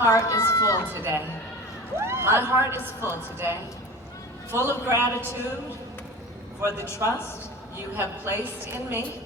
heart is full today. My heart is full today, full of gratitude for the trust you have placed in me,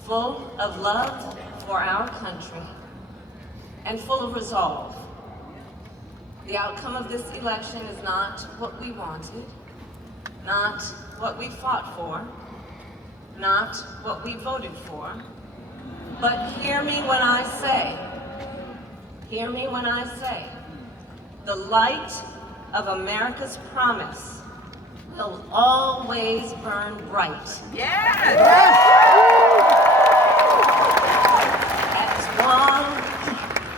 full of love for our country, and full of resolve. The outcome of this election is not what we wanted, not what we fought for, not what we voted for, but hear me when I say, the light of America's promise will always burn bright. Yes! As long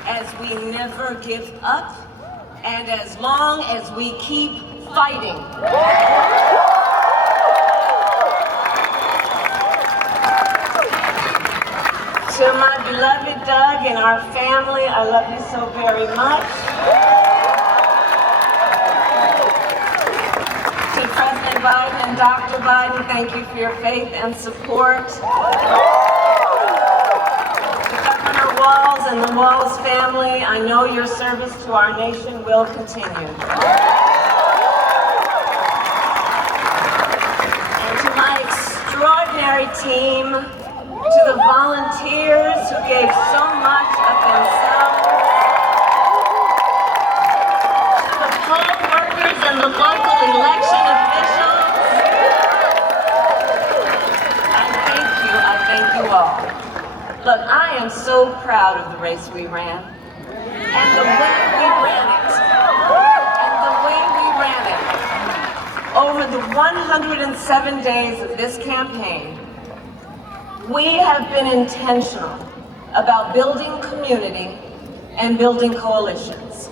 as we never give up, and as long as we keep fighting. To my beloved Doug and our family, I love you so very much. To President Biden and Dr. Biden, thank you for your faith and support. To Governor Walz and the Walz family, I know your service to our nation will continue. And to my extraordinary team, to the volunteers who gave so much of themselves, to the poll workers and the local election officials, I thank you all. Look, I am so proud of the race we ran, and the way we ran it, Over the 107 days of this campaign, we have been intentional about building community and building coalitions,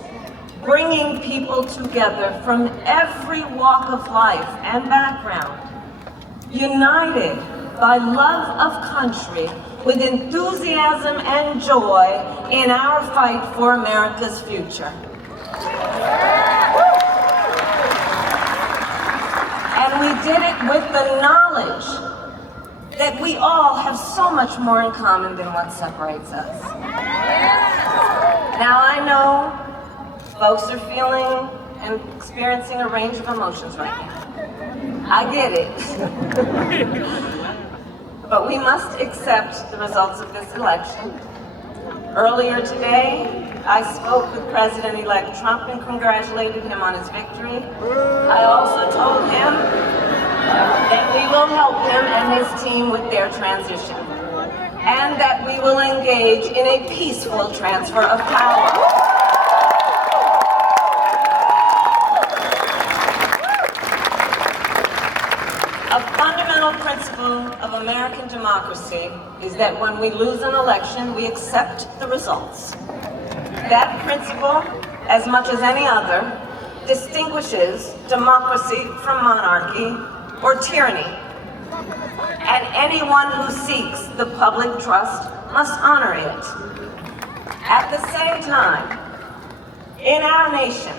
bringing people together from every walk of life and background, united by love of country with enthusiasm and joy in our fight for America's future. And we did it with the knowledge that we all have so much more in common than what separates us. Now I know folks are feeling and experiencing a range of emotions right now. I get it. But we must accept the results of this election. Earlier today, I spoke with President-elect Trump and congratulated him on his victory. I also told him that we will help him and his team with their transition, and that we will engage in a peaceful transfer of power. A fundamental principle of American democracy is that when we lose an election, we accept the results. That principle, as much as any other, distinguishes democracy from monarchy or tyranny, and anyone who seeks the public trust must honor it. At the same time, in our nation,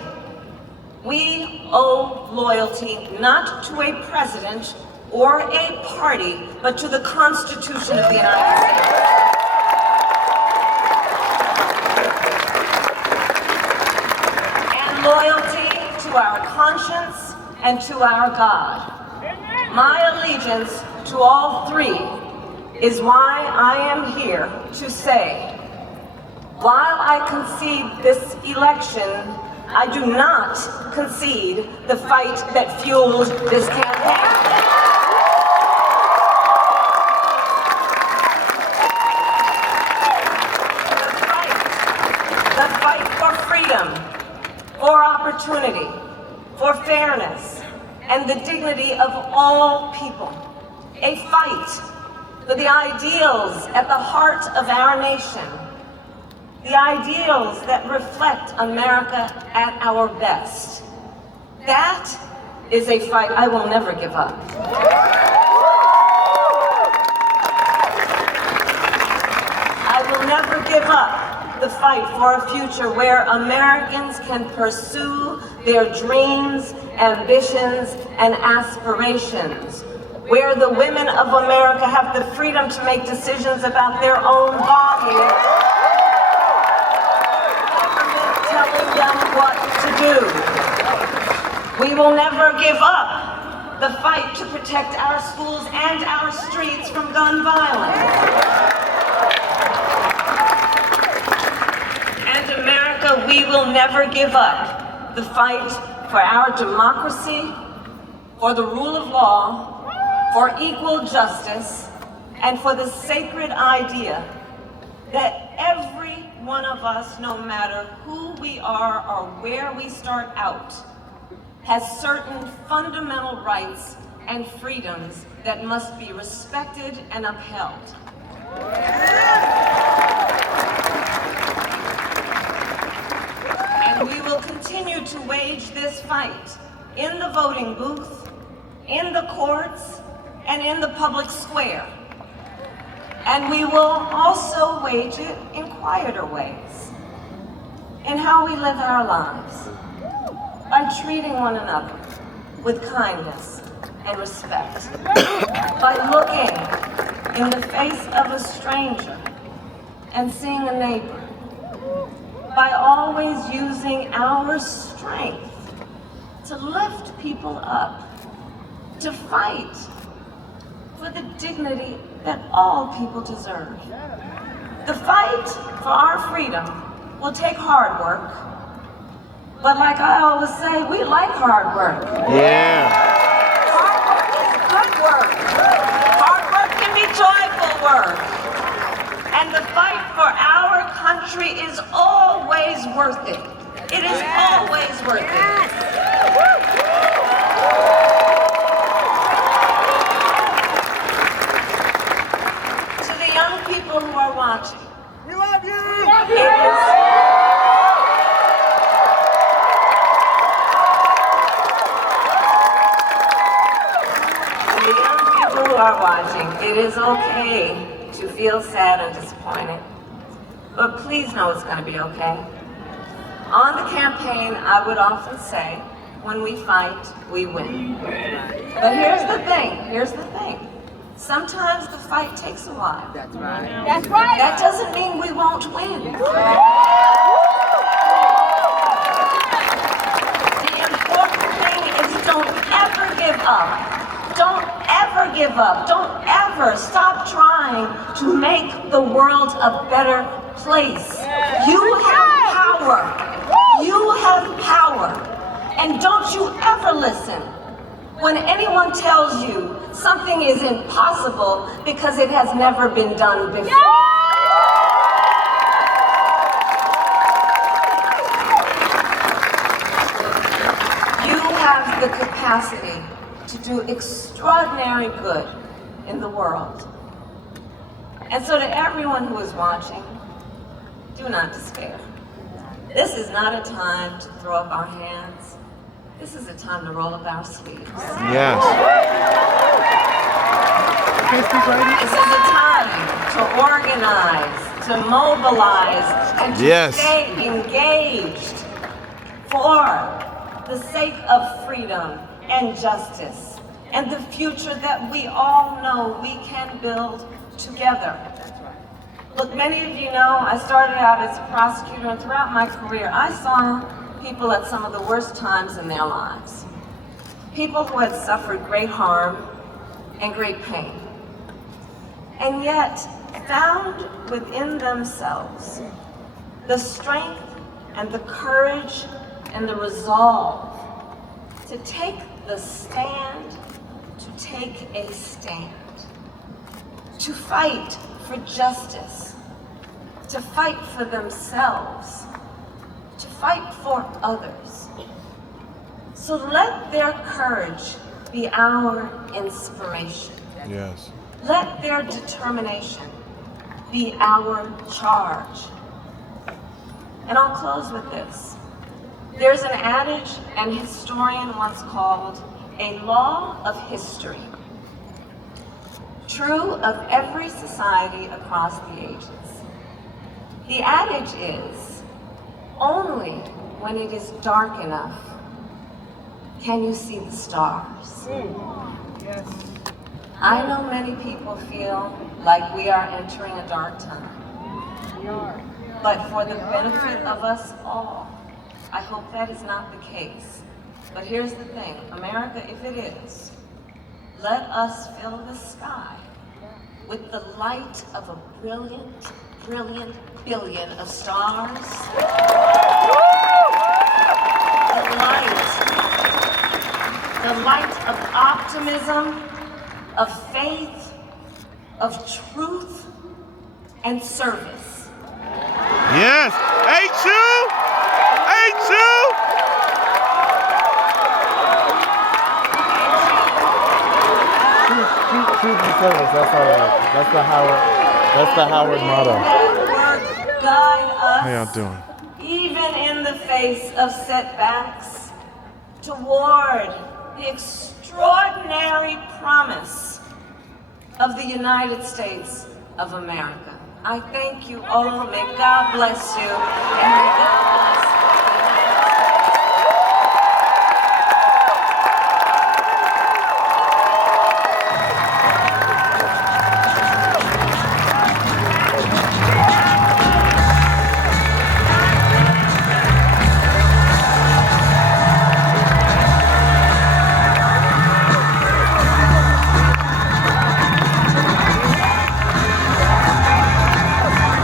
we owe loyalty not to a president or a party, but to the Constitution of the United States. And loyalty to our conscience and to our God. My allegiance to all three is why I am here to say, while I concede this election, I do not concede the fight that fueled this campaign. The fight for freedom, for opportunity, for fairness, and the dignity of all people. A fight for the ideals at the heart of our nation. The ideals that reflect America at our best. That is a fight I will never give up. I will never give up the fight for a future where Americans can pursue their dreams, ambitions, and aspirations, where the women of America have the freedom to make decisions about their own bodies, We will never give up the fight to protect our schools and our streets from gun violence. And America, we will never give up the fight for our democracy, for the rule of law, for equal justice, and for the sacred idea that every one of us, no matter who we are or where we start out, has certain fundamental rights and freedoms that must be respected and upheld. And we will continue to wage this fight in the voting booth, in the courts, and in the public square. And we will also wage it in quieter ways, in how we live our lives, by treating one another with kindness and respect, by looking in the face of a stranger and seeing a neighbor, by always using our strength to lift people up, to fight for the dignity that all people deserve. The fight for our freedom will take hard work, but like I always say, we like hard work. Yeah. Hard work is good work. Hard work can be joyful work. And the fight for our country is always worth it. It is always worth it. To the young people who are watching, We love you! It is okay to feel sad and disappointed, but please know it's going to be okay. On the campaign, I would often say, when we fight, we win. But here's the thing. Sometimes the fight takes a while. That's right. That's right. That doesn't mean we won't win. The important thing is don't ever give up. Don't ever give up. Don't ever stop trying to make the world a better place. You have power. You have power. And don't you ever listen when anyone tells you something is impossible because it has never been done before. You have the capacity to do extraordinary good in the world. And so to everyone who is watching, do not despair. This is not a time to throw up our hands. This is a time to roll up our sleeves. Yes. This is a time to organize, to mobilize, and to stay engaged for the sake of freedom and justice and the future that we all know we can build together. Look, many of you know I started out as a prosecutor, and throughout my career I saw people at some of the worst times in their lives. People who had suffered great harm and great pain, and yet found within themselves the strength and the courage and the resolve to take the stand, to take a stand, to fight for justice, to fight for themselves, to fight for others. So let their courage be our inspiration. Yes. Let their determination be our charge. And I'll close with this. There's an adage an historian once called a law of history, true of every society across the ages. The adage is, only when it is dark enough can you see the stars. Yes. I know many people feel like we are entering a dark time, We are. but for the benefit of us all, I hope that is not the case. But here's the thing, America, if it is, let us fill the sky with the light of a brilliant, brilliant billion of stars. The light of optimism, of faith, of truth, and service. Yes! Ain't you? Ain't you? Truth and service, that's all right. That's the Howard motto. That work guide us, How y'all doing? even in the face of setbacks, toward the extraordinary promise of the United States of America. I thank you all. May God bless you, and may God